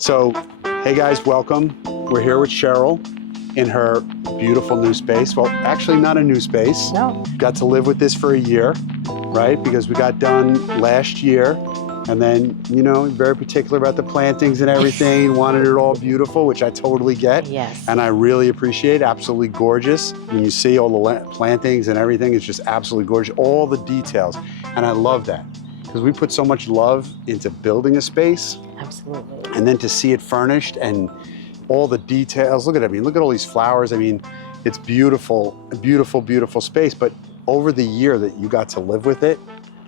So, hey guys, welcome. We're here with Cheryl in her beautiful new space. Well, actually not a new space. No. Got to live with this for a year, right? Because we got done last year. And then, you know, very particular about the plantings and everything. Wanted it all beautiful, which I totally get. Yes. And I really appreciate. Absolutely gorgeous. When you see all the plantings and everything, it's just absolutely gorgeous. All the details. And I love that. Because we put so much love into building a space. Absolutely. And then to see it furnished and all the details. Look at it. I mean, look at all these flowers. I mean, it's beautiful, a beautiful, beautiful space. But over the year that you got to live with it,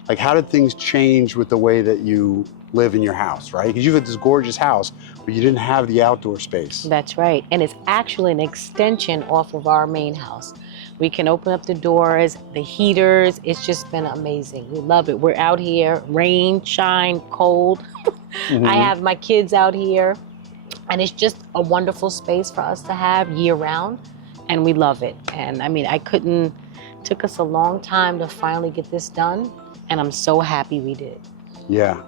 like, how did things change with the way that you live in your house, right? Because you've got this gorgeous house, but you didn't have the outdoor space. That's right. And it's actually an extension off of our main house. We can open up the doors, the heaters. It's just been amazing. We love it. We're out here, rain, shine, cold. I have my kids out here. And it's just a wonderful space for us to have year round. And we love it. And I mean, took us a long time to finally get this done. And I'm so happy we did. Yeah,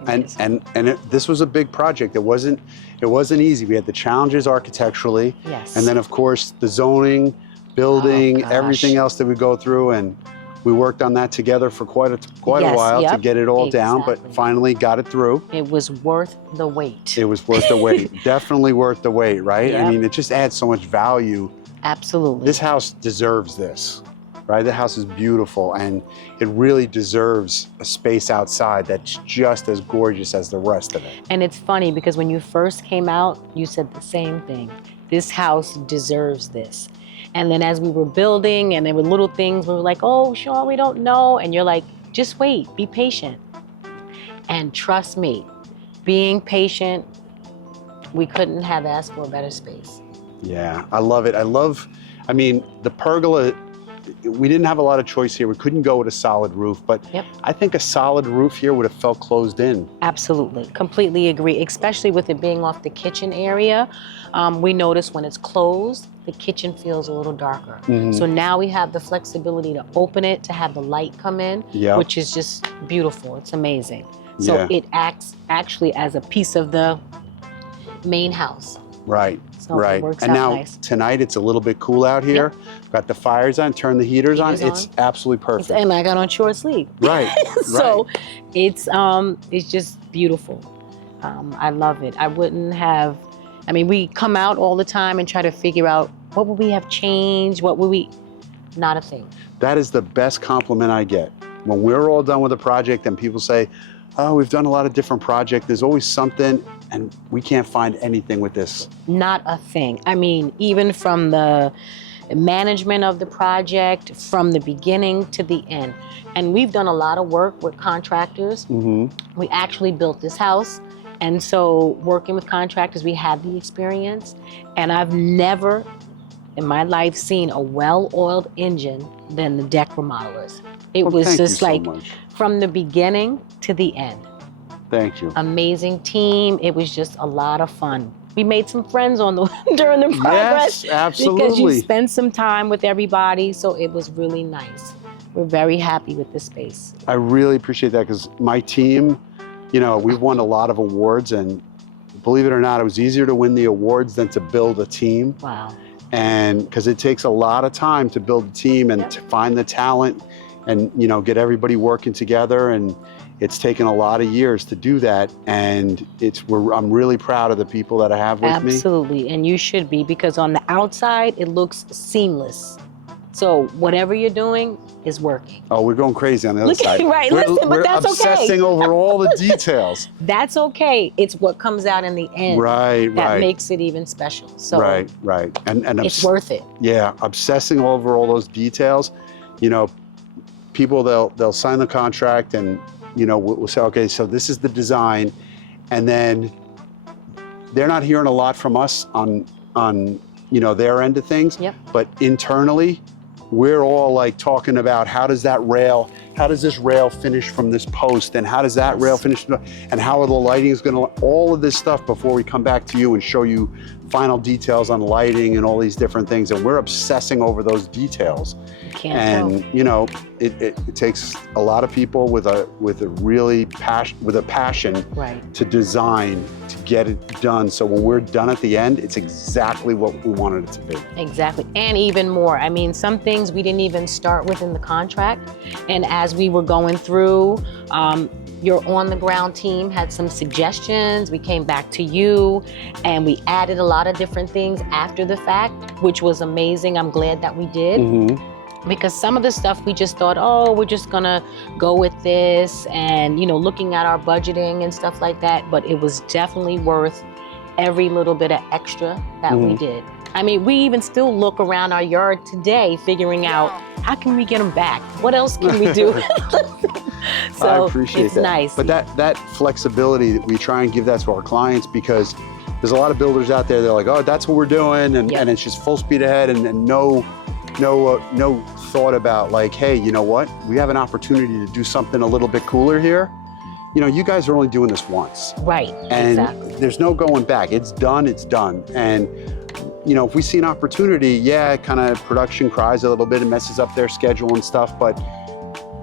this was a big project. It wasn't easy. We had the challenges architecturally, yes, and then of course the zoning, building, everything else that we go through, and we worked on that together for quite a while to get it all down. But finally got it through. It was worth the wait. It was worth the wait. Definitely worth the wait, right? Yep. I mean, it just adds so much value. Absolutely. This house deserves this. Right, the house is beautiful, and it really deserves a space outside that's just as gorgeous as the rest of it. And it's funny because when you first came out, you said the same thing. This house deserves this. And then as we were building, and there were little things, we were like, oh, Sean, we don't know. And you're like, just wait, be patient. And trust me, being patient, we couldn't have asked for a better space. Yeah, I love it. I mean, the pergola, we didn't have a lot of choice here. We couldn't go with a solid roof, but I think a solid roof here would have felt closed in. Absolutely, completely agree, especially with it being off the kitchen area. We notice when it's closed, the kitchen feels a little darker. So now we have the flexibility to open it, to have the light come in, which is just beautiful. It's amazing. So it acts actually as a piece of the main house. Right, so it works and out now nice. Tonight it's a little bit cool out here. Got the fires on, turn the heaters on. It's absolutely perfect. And I got on short sleeve. Right, So it's just beautiful. I love it. I wouldn't have, I mean, we come out all the time and try to figure out what would we have changed, not a thing. That is the best compliment I get. When we're all done with a project and people say, oh, we've done a lot of different projects, there's always something, and we can't find anything with this. Not a thing. I mean, even from the management of the project, from the beginning to the end. And we've done a lot of work with contractors. We actually built this house. And so working with contractors, we have the experience. And I've never in my life seen a well-oiled engine than the deck remodelers. It was just like from the beginning to the end. Thank you. Amazing team. It was just a lot of fun. We made some friends during the progress. Yes, absolutely. Because you spend some time with everybody, so it was really nice. We're very happy with this space. I really appreciate that, because my team, you know, we've won a lot of awards, and believe it or not, it was easier to win the awards than to build a team. Wow. And because it takes a lot of time to build a team and to find the talent and, you know, get everybody working together, and it's taken a lot of years to do that, and I'm really proud of the people that I have with me. Absolutely, and you should be, because on the outside it looks seamless. So whatever you're doing is working. Oh, we're going crazy on the other side. Right, listen, but that's okay. We're obsessing over all the details. That's okay. It's what comes out in the end that makes it even special. So right. And it's worth it. Yeah, obsessing over all those details. You know, people, they'll sign the contract, and you know, we'll say, okay, so this is the design, and then they're not hearing a lot from us on you know, their end of things. But internally, we're all like talking about how does this rail finish from this post, and how does that rail finish, and how the lighting is going to, all of this stuff before we come back to you and show you final details on lighting and all these different things. And we're obsessing over those details. You know, it takes a lot of people with a passion to design, to get it done. So when we're done at the end, it's exactly what we wanted it to be. Exactly, and even more. I mean, some things we didn't even start with in the contract, and as we were going through, your on-the-ground team had some suggestions. We came back to you, and we added a lot of different things after the fact, which was amazing. I'm glad that we did. Mm-hmm. Because some of the stuff we just thought, oh, we're just gonna go with this, and looking at our budgeting and stuff like that, but it was definitely worth every little bit of extra that we did. I mean, we even still look around our yard today figuring out, how can we get them back? What else can we do? So I appreciate it's that. nice. But that flexibility, we try and give that to our clients, because there's a lot of builders out there, they're like, oh, that's what we're doing, and it's just full speed ahead, and no thought about like, hey, you know what? We have an opportunity to do something a little bit cooler here. You guys are only doing this once. Right, and exactly. There's no going back. It's done, it's done. And if we see an opportunity, kind of production cries a little bit and messes up their schedule and stuff, but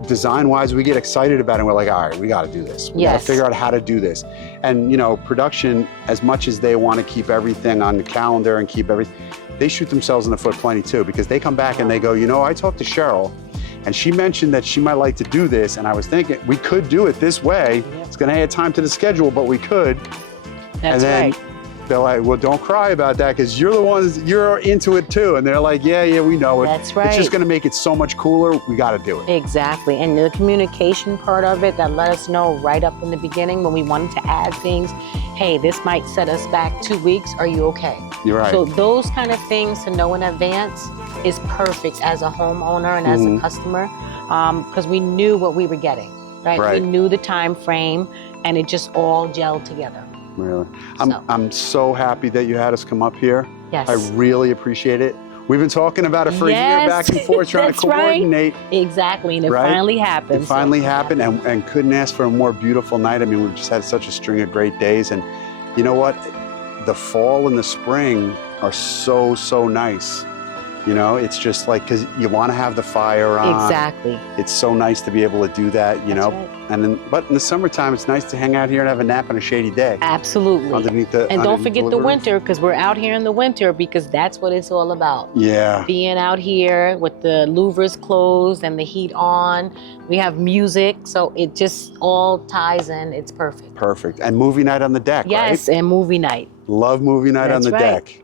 design-wise, we get excited about it, and we're like, all right, we got to do this. We got to figure out how to do this. And production, as much as they want to keep everything on the calendar and keep everything, they shoot themselves in the foot plenty too, because they come back and they go, I talked to Cheryl, and she mentioned that she might like to do this, and I was thinking we could do it this way. It's going to add time to the schedule, but we could. That's right. They're like, well, don't cry about that, because you're into it too. And they're like, yeah, we know it. That's right. It's just going to make it so much cooler. We got to do it. Exactly. And the communication part of it that let us know right up in the beginning when we wanted to add things, hey, this might set us back 2 weeks. Are you okay? You're right. So those kind of things to know in advance is perfect as a homeowner and as a customer, because we knew what we were getting, right? We knew the time frame, and it just all gelled together. Really. I'm so happy that you had us come up here. Yes. I really appreciate it. We've been talking about it for a year, back and forth, trying to coordinate. Right. Exactly, and it finally happened. It finally happened, and couldn't ask for a more beautiful night. I mean, we've just had such a string of great days, and you know what? The fall and the spring are so nice. It's just like, because you want to have the fire on. Exactly. It's so nice to be able to do that, That's right. But in the summertime, it's nice to hang out here and have a nap on a shady day. Absolutely. And don't forget the winter, because we're out here in the winter, because that's what it's all about. Yeah. Being out here with the louvers closed and the heat on. We have music, so it just all ties in. It's perfect. Perfect. And movie night on the deck, right? Yes, and movie night. Love movie night on the deck.